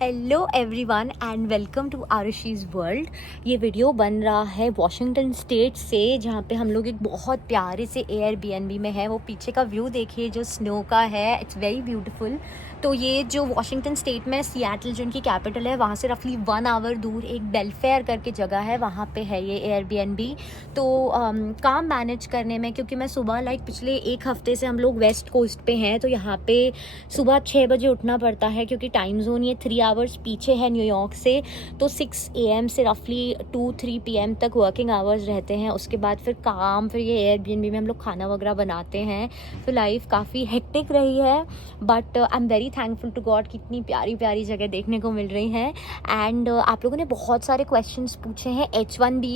Hello everyone and welcome to Arushi's world. ये video बन रहा है वॉशिंगटन स्टेट से, जहाँ पे हम लोग एक बहुत प्यारे से एयरबीएनबी में है। वो पीछे का व्यू देखिए जो स्नो का है, इट्स वेरी ब्यूटीफुल। तो ये जो वॉशिंगटन स्टेट में सिएटल जो इनकी कैपिटल है, वहाँ से रफली 1 आवर दूर एक बेलफेयर करके जगह है, वहाँ पे है ये एयरबीएनबी। तो काम मैनेज करने में, क्योंकि मैं सुबह पिछले एक हफ्ते से हम लोग वेस्ट कोस्ट पे हैं, तो यहाँ पे सुबह 6 बजे उठना पड़ता है, क्योंकि टाइम जोन ये 3 आवर्स पीछे है न्यूयॉर्क से। तो 6 AM से रफली 2-3 PM तक वर्किंग आवर्स रहते हैं। उसके बाद फिर काम, फिर ये एयरबीएनबी में हम लोग खाना वगैरह बनाते हैं। तो लाइफ काफ़ी हेक्टिक रही है, but I am very thankful to God कि इतनी प्यारी प्यारी जगह देखने को मिल रही हैं। एंड आप लोगों ने बहुत सारे क्वेश्चंस पूछे हैं H1B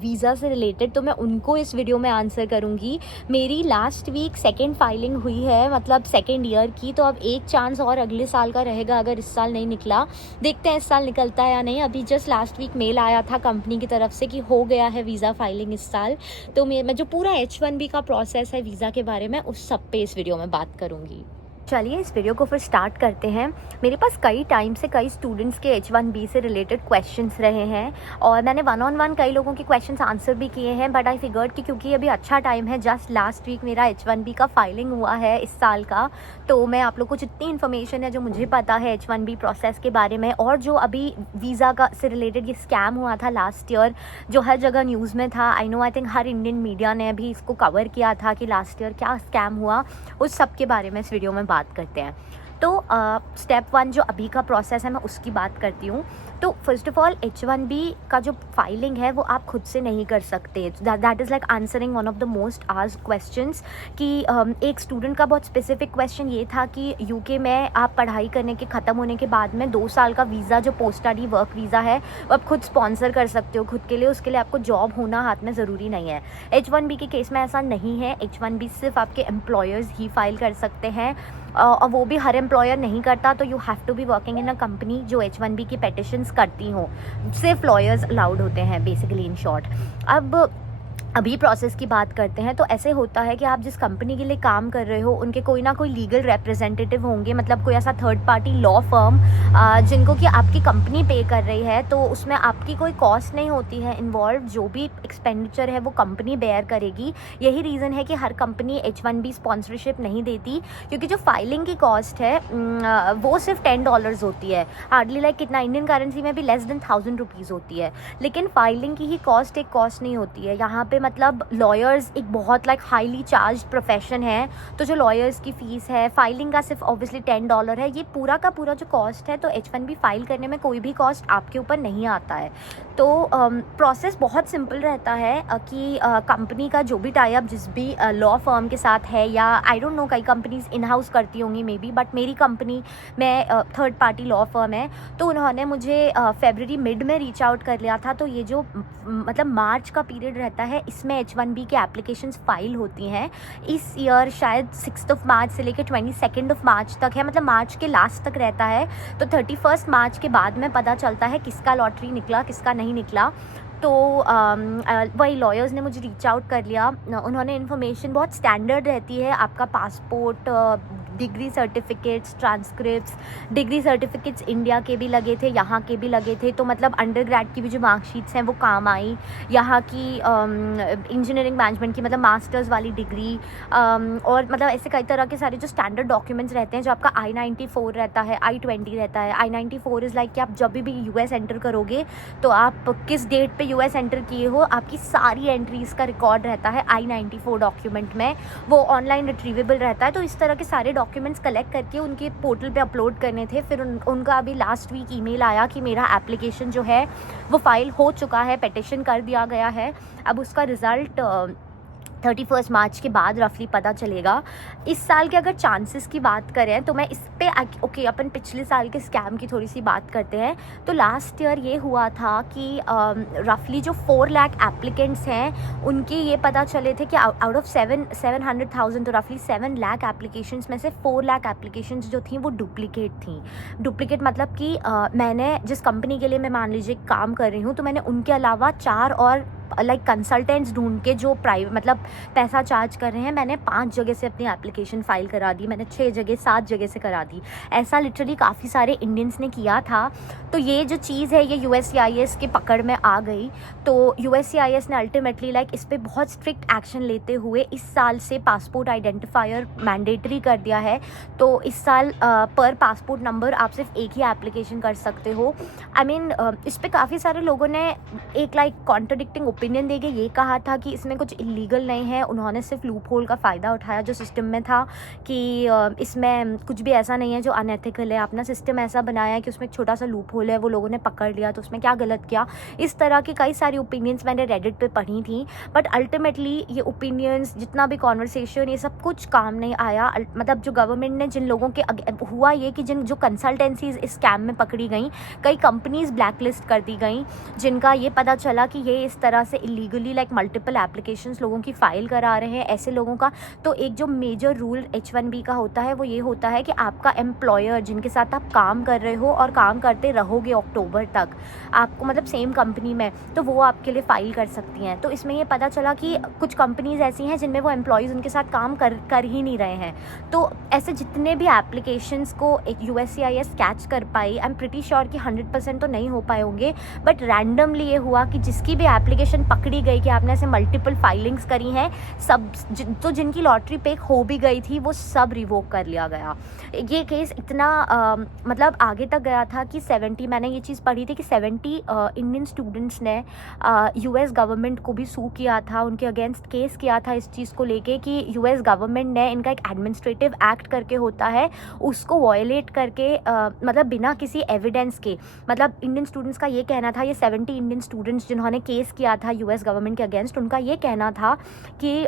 वीज़ा से रिलेटेड, तो मैं उनको इस वीडियो में आंसर करूँगी। मेरी लास्ट वीक सेकेंड फाइलिंग हुई है, मतलब सेकेंड ईयर की। तो अब एक चांस और अगले साल का रहेगा, अगर इस साल नहीं निकला, देखते हैं इस साल निकलता है या नहीं। अभी जस्ट लास्ट वीक मेल आया था कंपनी की तरफ से कि हो गया है वीज़ा फाइलिंग इस साल। तो मैं जो पूरा H1B का प्रोसेस है वीज़ा के बारे में, उस सब पे इस वीडियो में बात करूँगी। चलिए इस वीडियो को फिर स्टार्ट करते हैं। मेरे पास कई टाइम से कई स्टूडेंट्स के H1B से रिलेटेड क्वेश्चंस रहे हैं, और मैंने 1-on-1 कई लोगों के क्वेश्चंस आंसर भी किए हैं। बट आई फिगर्ड कि क्योंकि अभी अच्छा टाइम है, जस्ट लास्ट वीक मेरा H1B का फाइलिंग हुआ है इस साल का, तो मैं आप लोग को जितनी इन्फॉर्मेशन है जो मुझे पता है H1B प्रोसेस के बारे में, और जो अभी वीज़ा का से रिलेटेड ये स्कैम हुआ था लास्ट ईयर, जो हर जगह न्यूज़ में था। I think her Indian media ने भी इसको कवर किया था कि लास्ट ईयर क्या स्कैम हुआ, उस सब के बारे में इस वीडियो में बात करते हैं। तो स्टेप 1 जो अभी का प्रोसेस है, मैं उसकी बात करती हूँ। तो फर्स्ट ऑफ ऑल H1B का जो फाइलिंग है वो आप खुद से नहीं कर सकते। That is like answering one of the most asked questions. कि एक स्टूडेंट का बहुत स्पेसिफिक क्वेश्चन ये था कि यूके में आप पढ़ाई करने के ख़त्म होने के बाद में 2 साल का वीज़ा, जो पोस्ट स्टडी वर्क वीज़ा है, वो आप खुद स्पॉन्सर कर सकते हो खुद के लिए। उसके लिए आपको जॉब होना हाथ में ज़रूरी नहीं है। H1B के केस में ऐसा नहीं है। H1B सिर्फ आपके एम्प्लॉयर्स ही फाइल कर सकते हैं, और वो भी हर एम्प्लॉयर नहीं करता। तो you have to be working in a company जो H1B की पेटिशंस करती हो। सिर्फ लॉयर्स अलाउड होते हैं बेसिकली, इन शॉर्ट। अब अभी प्रोसेस की बात करते हैं। तो ऐसे होता है कि आप जिस कंपनी के लिए काम कर रहे हो, उनके कोई ना कोई लीगल रिप्रेजेंटेटिव होंगे, मतलब कोई ऐसा थर्ड पार्टी लॉ फर्म जिनको कि आपकी कंपनी पे कर रही है। तो उसमें आपकी कोई कॉस्ट नहीं होती है इन्वॉल्व, जो भी एक्सपेंडिचर है वो कंपनी बेयर करेगी। यही रीज़न है कि हर कंपनी H1B स्पॉन्सरशिप नहीं देती, क्योंकि जो फाइलिंग की कॉस्ट है वो सिर्फ $10 होती है। हार्डली लाइक कितना, इंडियन करेंसी में भी लेस देन 1000 रुपीज़ होती है। लेकिन फाइलिंग की ही कॉस्ट एक कॉस्ट नहीं होती है यहाँ पे। मतलब लॉयर्स एक बहुत हाईली चार्ज प्रोफेशन है। तो जो लॉयर्स की फ़ीस है, फाइलिंग का सिर्फ ऑब्वियसली $10 है। ये पूरा का पूरा जो कॉस्ट है, तो H1B फाइल करने में कोई भी कॉस्ट आपके ऊपर नहीं आता है। तो प्रोसेस बहुत सिंपल रहता है कि कंपनी का जो भी टाई अप जिस भी लॉ फर्म के साथ है, या आई डोंट नो कई कंपनीज इन हाउस करती होंगी मे बी, बट मेरी कंपनी में थर्ड पार्टी लॉ फर्म है। तो उन्होंने मुझे फरवरी मिड में रीच आउट कर लिया था। तो ये जो मतलब मार्च का पीरियड रहता है, इसमें H1B के एप्लीकेशंस फाइल होती हैं। इस ईयर शायद 6 मार्च से लेकर 22 मार्च तक है, मतलब मार्च के लास्ट तक रहता है। तो 31 मार्च के बाद में पता चलता है किसका लॉटरी निकला, किसका नहीं निकला। तो वही लॉयर्स ने मुझे रीच आउट कर लिया। उन्होंने इन्फॉर्मेशन बहुत स्टैंडर्ड रहती है, आपका passport, degree certificates, transcripts. Degree certificates India के भी लगे थे, यहाँ के भी लगे थे। तो मतलब अंडर ग्रेड की भी जो मार्कशीट्स हैं वो काम आई। यहाँ की इंजीनियरिंग मैनेजमेंट की, मतलब मास्टर्स वाली डिग्री, और मतलब ऐसे कई तरह के सारे जो स्टैंडर्ड डॉक्यूमेंट्स रहते हैं। जो आपका I-94 रहता है, I-20 रहता है। I-94 इज़ लाइक कि आप जब भी US एंटर करोगे, तो आप किस डेट पे US एंटर किए हो, आपकी सारी एंट्रीज़ का रिकॉर्ड रहता है I-94 डॉक्यूमेंट में। वो ऑनलाइन रिट्रीवेबल रहता है। तो इस तरह के सारे डॉक्यूमेंट्स कलेक्ट करके उनके पोर्टल पे अपलोड करने थे। फिर उनका अभी लास्ट वीक ईमेल आया कि मेरा एप्लीकेशन जो है वो फाइल हो चुका है, पेटिशन कर दिया गया है। अब उसका रिज़ल्ट 31 मार्च के बाद रफली पता चलेगा। इस साल के अगर चांसेस की बात करें, तो मैं इस पे ओके, अपन पिछले साल के स्कैम की थोड़ी सी बात करते हैं। तो लास्ट ईयर ये हुआ था कि रफली जो 4 लाख एप्लीकेंट्स हैं, उनके ये पता चले थे कि आउट ऑफ 700,000, तो रफली 7 लाख एप्लीकेशंस में से 4 लाख एप्लीकेशंस जो थी वो डुप्लीकेट थी। डुप्लीकेट मतलब कि मैंने जिस कंपनी के लिए मैं मान लीजिए काम कर रही हूँ, तो मैंने उनके अलावा 4 और लाइक कंसल्टेंट्स ढूंढ के जो प्राइवेट मतलब पैसा चार्ज कर रहे हैं, मैंने 5 जगह से अपनी एप्लीकेशन फ़ाइल करा दी, मैंने 6 जगह 7 जगह से करा दी। ऐसा लिटरली काफ़ी सारे इंडियंस ने किया था। तो ये जो चीज़ है ये USCIS के पकड़ में आ गई। तो USCIS ने अल्टीमेटली लाइक इस पर बहुत स्ट्रिक्ट एक्शन लेते हुए इस साल से पासपोर्ट आइडेंटिफायर मैंडेटरी कर दिया है। तो इस साल पर पासपोर्ट नंबर आप सिर्फ एक ही एप्लीकेशन कर सकते हो। आई मीन इस पर काफ़ी सारे लोगों ने एक लाइक कॉन्ट्रडिक्टिंग ओपिनियन देके ये कहा था कि इसमें कुछ इलीगल नहीं है, उन्होंने सिर्फ लूप होल का फ़ायदा उठाया जो सिस्टम में था, कि इसमें कुछ भी ऐसा नहीं है जो अनएथिकल है, अपना सिस्टम ऐसा बनाया है कि उसमें एक छोटा सा लूप होल है, वो लोगों ने पकड़ लिया तो उसमें क्या गलत किया। इस तरह की कई सारी ओपिनियंस मैंने रेडिट पे पढ़ी थी, बट अल्टीमेटली ये ओपिनियंस जितना भी कॉन्वर्सेशन ये सब कुछ काम नहीं आया। मतलब जो गवर्नमेंट ने जिन लोगों के हुआ ये कि जिन जो कंसल्टेंसीज इस स्कैम में पकड़ी गई, कई कंपनीज ब्लैकलिस्ट कर दी गई, जिनका ये पता चला कि ये इस तरह से इलीगली लाइक मल्टीपल एप्लीकेशंस लोगों की फ़ाइल करा रहे हैं ऐसे लोगों का। तो एक जो मेजर रूल H1B का होता है वो ये होता है कि आपका एम्प्लॉयर जिनके साथ आप काम कर रहे हो और काम करते रहोगे अक्टूबर तक आपको, मतलब सेम कंपनी में, तो वो आपके लिए फ़ाइल कर सकती हैं। तो इसमें ये पता चला कि कुछ कंपनीज़ ऐसी हैं जिनमें वो एम्प्लॉयज़ उनके साथ काम कर ही नहीं रहे हैं। तो ऐसे जितने भी एप्लीकेशंस को एक USCIS कैच कर पाई, आई एम प्रिटी श्योर कि 100% तो नहीं हो पाए होंगे, बट रैंडमली ये हुआ कि जिसकी भी एप्लीकेशन पकड़ी गई कि आपने ऐसे मल्टीपल फाइलिंग्स करी हैं, सब तो जिनकी लॉटरी पिक हो भी गई थी वो सब रिवोक कर लिया गया। ये केस इतना मतलब आगे तक गया था कि 70, मैंने ये चीज़ पढ़ी थी कि 70 इंडियन स्टूडेंट्स ने US गवर्नमेंट को भी सू किया था, उनके अगेंस्ट केस किया था इस चीज़ को लेके कि US गवर्नमेंट ने इनका एक एडमिनिस्ट्रेटिव एक्ट करके होता है उसको वायलेट करके मतलब बिना किसी एविडेंस के, मतलब इंडियन स्टूडेंट्स का ये कहना था, ये 70 इंडियन स्टूडेंट्स जिन्होंने केस किया था US गवर्नमेंट के अगेंस्ट, उनका ये कहना था कि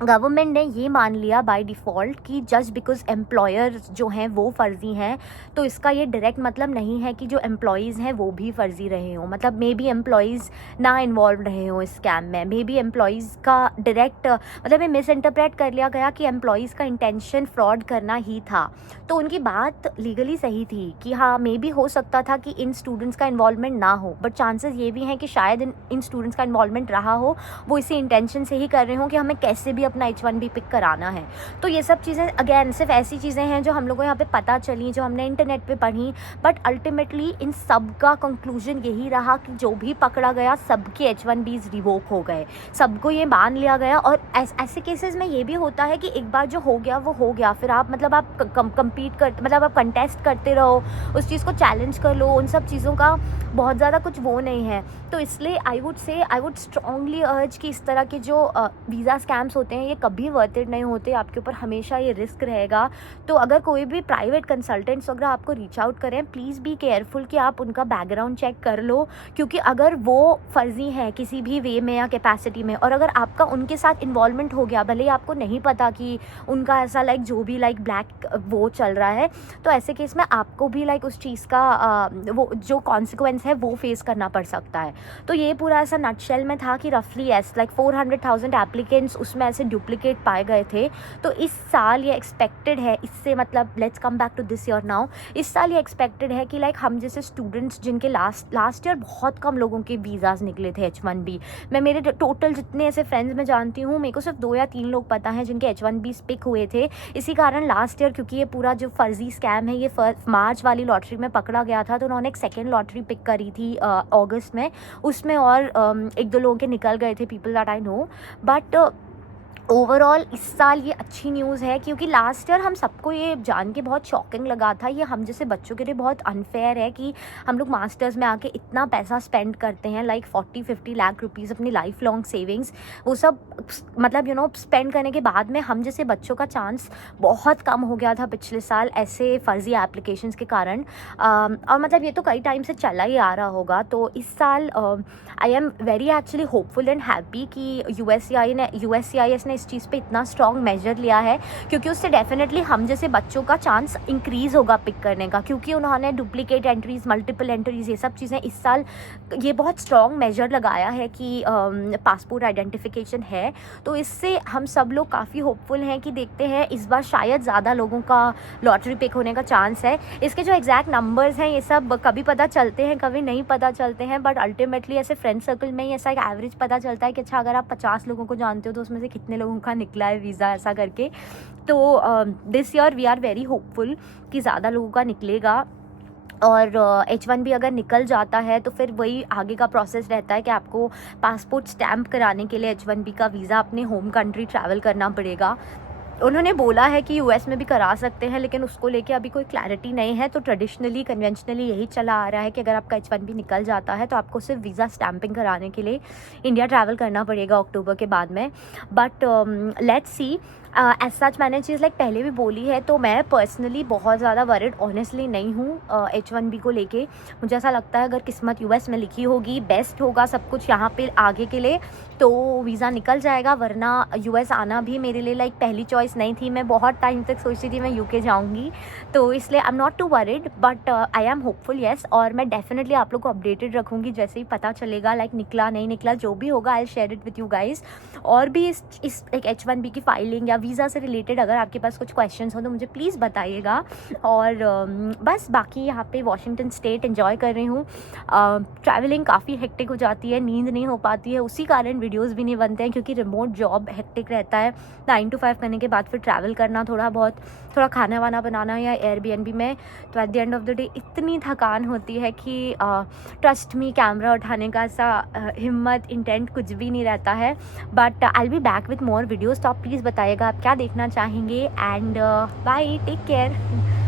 गवर्नमेंट ने ये मान लिया बाय डिफ़ॉल्ट कि जस्ट बिकॉज एम्प्लॉयर्स जो हैं वो फ़र्ज़ी हैं, तो इसका ये डायरेक्ट मतलब नहीं है कि जो एम्प्लॉयज़ हैं वो भी फ़र्ज़ी रहे हों। मतलब मे बी एम्प्लॉयज़ ना इन्वॉल्व रहे हों इस स्कैम में, मे बी एम्प्लॉयज़ का डायरेक्ट मतलब ये मिस इंटरप्रेट कर लिया गया कि एम्प्लॉयज़ का इंटेंशन फ्रॉड करना ही था। तो उनकी बात लीगली सही थी कि हाँ मे बी हो सकता था कि इन स्टूडेंट्स का इन्वॉल्वमेंट ना हो, बट चांसेस ये भी हैं कि शायद इन स्टूडेंट्स का इन्वॉल्वमेंट रहा हो, वो इसी इंटेंशन से ही कर रहे हों कि हमें कैसे भी अपना H1B पिक कराना है। तो ये सब चीज़ें अगेन सिर्फ ऐसी चीज़ें हैं जो हम लोगों को यहाँ पे पता चली, जो हमने इंटरनेट पे पढ़ी, बट अल्टीमेटली इन सब का कंक्लूजन यही रहा कि जो भी पकड़ा गया सबके H1Bs रिवोक हो गए, सबको ये मान लिया गया। और ऐसे केसेस में ये भी होता है कि एक बार जो हो गया वो हो गया, फिर आप मतलब आप कम्पीट कर मतलब आप कंटेस्ट करते रहो, उस चीज़ को चैलेंज कर लो, उन सब चीज़ों का बहुत ज़्यादा कुछ वो नहीं है। तो इसलिए आई वुड स्ट्रांगली अर्ज कि इस तरह के जो वीज़ा स्कैम्स होते हैं ये कभी वर्थ इट नहीं होते, आपके ऊपर हमेशा ये रिस्क रहेगा। तो अगर कोई भी प्राइवेट कंसल्टेंट्स अगर आपको रीच आउट करें, प्लीज़ बी केयरफुल कि आप उनका बैकग्राउंड चेक कर लो, क्योंकि अगर वो फर्जी हैं किसी भी वे में या कैपेसिटी में, और अगर आपका उनके साथ इन्वॉल्वमेंट हो गया, भले ही आपको नहीं पता कि उनका ऐसा लाइक जो भी लाइक ब्लैक वो चल रहा है, तो ऐसे केस में आपको भी लाइक उस चीज़ का वो जो कॉन्सिक्वेंस है वो फेस करना पड़ सकता है। तो ये पूरा ऐसा नटशेल में था कि रफली लाइक 400,000 एप्लीकेंट्स उसमें ऐसे डुप्लीकेट पाए गए थे। तो इस साल ये एक्सपेक्टेड है, इससे मतलब let's come back to this year now, इस साल ये एक्सपेक्टेड है कि लाइक हम जैसे स्टूडेंट्स जिनके लास्ट ईयर बहुत कम लोगों के वीज़ाज़ निकले थे H1B, मैं मेरे टोटल जितने ऐसे फ्रेंड्स में जानती हूँ मेरे को सिर्फ 2 या 3 लोग पता हैं जिनके H1B पिक हुए थे। इसी कारण लास्ट ईयर क्योंकि ये पूरा जो फर्जी स्कैम है ये मार्च वाली लॉटरी में पकड़ा गया था, तो उन्होंने एक सेकेंड लॉटरी पिक करी थी अगस्त में, उसमें और 1-2 लोगों के निकल गए थे, people that I know. But overall इस साल ये अच्छी न्यूज़ है, क्योंकि लास्ट ईयर हम सबको ये जान के बहुत शॉकिंग लगा था, ये हम जैसे बच्चों के लिए बहुत अनफेयर है कि हम लोग मास्टर्स में आके इतना पैसा स्पेंड करते हैं, लाइक 40-50 लाख रुपीज़ अपनी लाइफ लॉन्ग सेविंग्स, वो सब मतलब स्पेंड करने के बाद में हम जैसे बच्चों का चांस बहुत कम हो गया था पिछले साल ऐसे फर्जी एप्लीकेशंस के कारण। और मतलब ये तो कई टाइम से चला ही आ रहा होगा। तो इस साल आई am very actually hopeful and happy कि USCIS ने इस चीज़ पे इतना स्ट्रॉन्ग मेजर लिया है, क्योंकि उससे डेफिनेटली हम जैसे बच्चों का चांस इंक्रीज़ होगा पिक करने का, क्योंकि उन्होंने डुप्लीकेट एंट्रीज़, मल्टीपल एंट्रीज़, ये सब चीज़ें इस साल ये बहुत स्ट्रॉन्ग मेजर लगाया है कि पासपोर्ट आइडेंटिफिकेशन है। तो इससे हम सब लोग काफ़ी होपफुल हैं कि देखते हैं इस बार शायद ज़्यादा लोगों का लॉटरी पिक होने का चांस है। इसके जो एग्जैक्ट नंबर्स हैं ये सब कभी पता चलते हैं, कभी नहीं पता चलते हैं, बट अल्टीमेटली ऐसे फ्रेंड सर्कल में ही ऐसा एक एवरेज पता चलता है कि अच्छा अगर आप 50 लोगों को जानते हो तो उसमें से कितने लोगों का निकला है वीज़ा, ऐसा करके। तो this year we are very hopeful कि ज़्यादा लोगों का निकलेगा। और H1B अगर निकल जाता है तो फिर वही आगे का प्रोसेस रहता है कि आपको पासपोर्ट स्टैम्प कराने के लिए H1B का वीज़ा अपने होम कंट्री ट्रैवल करना पड़ेगा। उन्होंने बोला है कि यूएस में भी करा सकते हैं, लेकिन उसको लेके अभी कोई क्लैरिटी नहीं है। तो ट्रेडिशनली कन्वेंशनली यही चला आ रहा है कि अगर आपका H1B निकल जाता है तो आपको सिर्फ वीज़ा स्टैंपिंग कराने के लिए इंडिया ट्रैवल करना पड़ेगा अक्टूबर के बाद में। But let's see, as such मैंने चीज़ लाइक पहले भी बोली है, तो मैं पर्सनली बहुत ज़्यादा वरिड ऑनेस्टली नहीं हूँ H1B को लेके। मुझे ऐसा लगता है अगर किस्मत यूएस में लिखी होगी, बेस्ट होगा सब कुछ यहाँ पे आगे के लिए, तो वीज़ा निकल जाएगा। वरना यूएस आना भी मेरे लिए लाइक पहली चॉइस नहीं थी। मैं बहुत टाइम तक सोचती थी मैं यूके जाऊँगी, तो इसलिए I am not too worried, but I am hopeful yes. और मैं डेफिनेटली आप लोग को अपडेटेड रखूँगी जैसे ही पता चलेगा, लाइक निकला नहीं निकला जो भी होगा, I share it with you guys. और भी इस एक H1B की फाइलिंग या वीज़ा से रिलेटेड अगर आपके पास कुछ क्वेश्चंस हो तो मुझे प्लीज़ बताइएगा। और बस बाकी यहाँ पे वॉशिंगटन स्टेट एंजॉय कर रही हूँ। ट्रैवलिंग काफ़ी हेक्टिक हो जाती है, नींद नहीं हो पाती है, उसी कारण वीडियोस भी नहीं बनते हैं, क्योंकि रिमोट जॉब हेक्टिक रहता है। 9 to 5 करने के बाद फिर ट्रैवल करना, थोड़ा खाना वाना बनाना या एयरबीएनबी में, तो at the end of the day इतनी थकान होती है कि ट्रस्ट मी कैमरा उठाने का ऐसा हिम्मत इंटेंट कुछ भी नहीं रहता है। But I will be back with more videos, तो आप प्लीज़ बताइएगा आप क्या देखना चाहेंगे। And bye, take care.